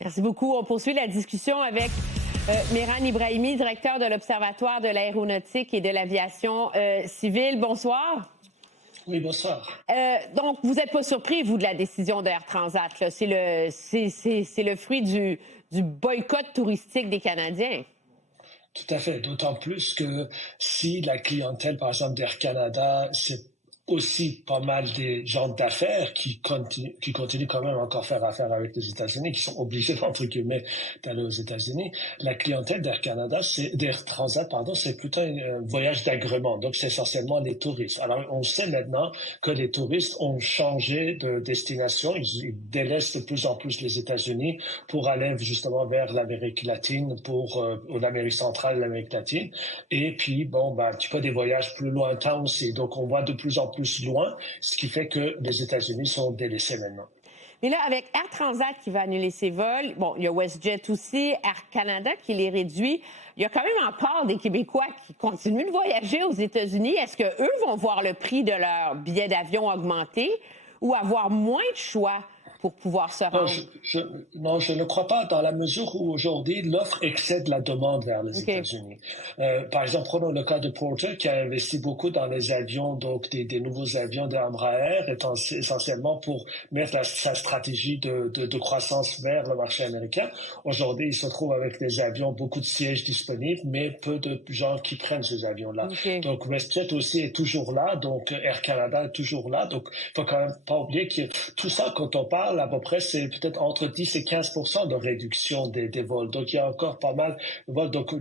Merci beaucoup. On poursuit la discussion avec Mehran Ibrahimi, directeur de l'Observatoire de l'aéronautique et de l'aviation civile. Bonsoir. Oui, bonsoir. Donc, vous n'êtes pas surpris, vous, de la décision d'Air Transat. C'est le fruit du boycott touristique des Canadiens. Tout à fait. D'autant plus que si la clientèle, par exemple, d'Air Canada, c'est aussi pas mal des gens d'affaires qui continuent quand même encore faire affaire avec les États-Unis, qui sont obligés, entre guillemets, d'aller aux États-Unis. La clientèle d'Air Canada, d'Air Transat, pardon, c'est plutôt un voyage d'agrément. Donc, c'est essentiellement les touristes. Alors, on sait maintenant que les touristes ont changé de destination. Ils délaissent de plus en plus les États-Unis pour aller justement vers l'Amérique latine, ou l'Amérique centrale, l'Amérique latine. Et puis, bon, un petit peu des voyages plus lointains aussi. Donc, on voit de plus en plus loin, ce qui fait que les États-Unis sont délaissés maintenant. Mais là, avec Air Transat qui va annuler ses vols, bon, il y a WestJet aussi, Air Canada qui les réduit. Il y a quand même encore des Québécois qui continuent de voyager aux États-Unis. Est-ce qu'eux vont voir le prix de leur billet d'avion augmenter ou avoir moins de choix pour pouvoir se rendre? Non, je ne crois pas, dans la mesure où aujourd'hui l'offre excède la demande vers les États-Unis. Par exemple, prenons le cas de Porter qui a investi beaucoup dans les avions, donc des nouveaux avions d'Embraer, essentiellement pour mettre sa stratégie de croissance vers le marché américain. Aujourd'hui, il se trouve avec des avions, beaucoup de sièges disponibles, mais peu de gens qui prennent ces avions-là. Donc WestJet aussi est toujours là, donc Air Canada est toujours là. Donc il faut quand même pas oublier que tout ça, quand on parle, à peu près, c'est peut-être entre 10 et 15% de réduction des vols. Donc, il y a encore pas mal de vols. Donc,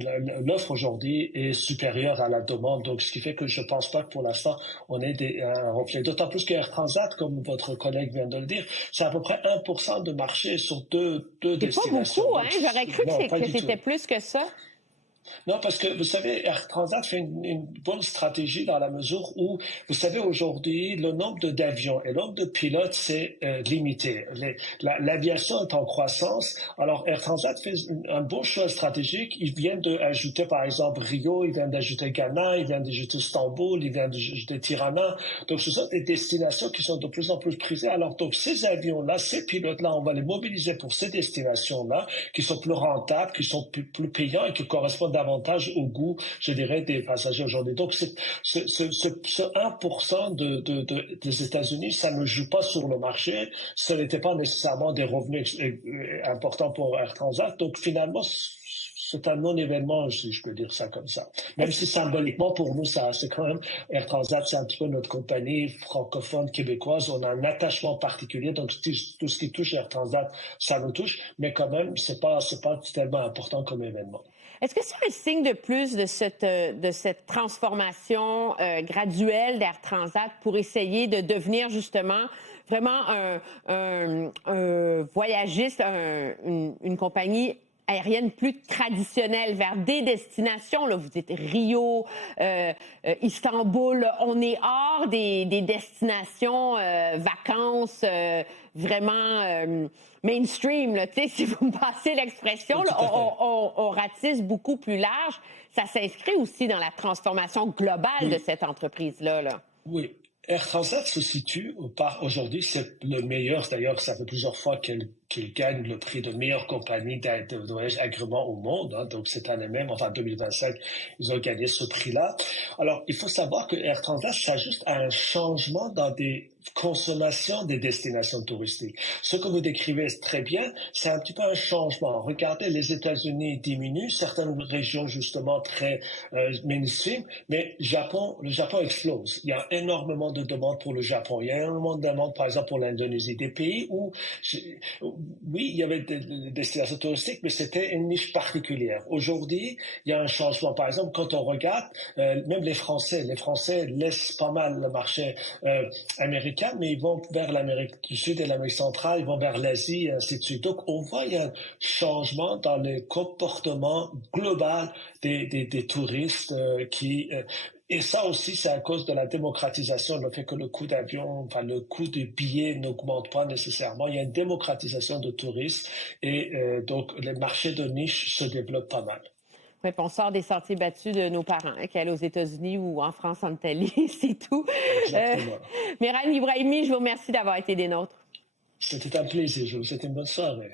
l'offre aujourd'hui est supérieure à la demande. Donc, ce qui fait que je ne pense pas que pour l'instant, on ait un reflet. D'autant plus qu'Air Transat, comme votre collègue vient de le dire, c'est à peu près 1% de marché sur deux destinations. C'est pas beaucoup, hein? J'aurais cru que c'était plus que ça. Non, parce que, vous savez, Air Transat fait une bonne stratégie dans la mesure où, vous savez, aujourd'hui, le nombre d'avions et le nombre de pilotes, c'est limité. L'aviation est en croissance. Alors, Air Transat fait un bon choix stratégique. Ils viennent d'ajouter, par exemple, Rio, ils viennent d'ajouter Ghana, ils viennent d'ajouter Istanbul, ils viennent d'ajouter Tirana. Donc, ce sont des destinations qui sont de plus en plus prisées. Alors, donc, ces avions-là, ces pilotes-là, on va les mobiliser pour ces destinations-là, qui sont plus rentables, qui sont plus payants et qui correspondent davantage au goût, je dirais, des passagers aujourd'hui. Donc, ce 1% des États-Unis, ça ne joue pas sur le marché. Ce n'était pas nécessairement des revenus importants pour Air Transat. Donc, finalement, c'est un non-événement, si je peux dire ça comme ça. Même si symboliquement, pour nous, c'est quand même, Air Transat, c'est un petit peu notre compagnie francophone québécoise. On a un attachement particulier. Donc, tout ce qui touche Air Transat, ça nous touche. Mais quand même, c'est pas tellement important comme événement. Est-ce que c'est un signe de plus de cette transformation graduelle d'Air Transat pour essayer de devenir justement vraiment un voyagiste, une compagnie aérienne plus traditionnelle vers des destinations? Là, vous dites Rio, Istanbul, on est hors des destinations vacances vraiment mainstream. Là, si vous me passez l'expression, là, on ratisse beaucoup plus large. Ça s'inscrit aussi dans la transformation globale de cette entreprise-là. Là. Oui. Air Transat se situe, aujourd'hui, c'est le meilleur, d'ailleurs, ça fait plusieurs fois qu'elle gagne le prix de meilleure compagnie de voyage agrément au monde. Hein, donc, cette année même, enfin 2025, ils ont gagné ce prix-là. Alors, il faut savoir que Air Transat s'ajuste à un changement dans des consommations des destinations touristiques. Ce que vous décrivez très bien, c'est un petit peu un changement. Regardez, les États-Unis diminuent, certaines régions justement très mainstream, mais le Japon explose. Il y a énormément de demandes pour le Japon. Il y a énormément de demandes, par exemple, pour l'Indonésie. Des pays où, oui, il y avait des destinations touristiques, mais c'était une niche particulière. Aujourd'hui, il y a un changement. Par exemple, quand on regarde, même les Français laissent pas mal le marché américain, mais ils vont vers l'Amérique du Sud et l'Amérique centrale, ils vont vers l'Asie, et ainsi de suite. Donc, on voit il y a un changement dans le comportement global des touristes et ça aussi, c'est à cause de la démocratisation, le fait que le coût d'avion, enfin le coût du billet n'augmente pas nécessairement. Il y a une démocratisation de touristes et donc les marchés de niche se développent pas mal. Oui, puis on sort des sentiers battus de nos parents, qui allaient aux États-Unis ou en France, en Italie, c'est tout. Mehran Ibrahimi, je vous remercie d'avoir été des nôtres. C'était un plaisir. Je vous souhaite une bonne soirée.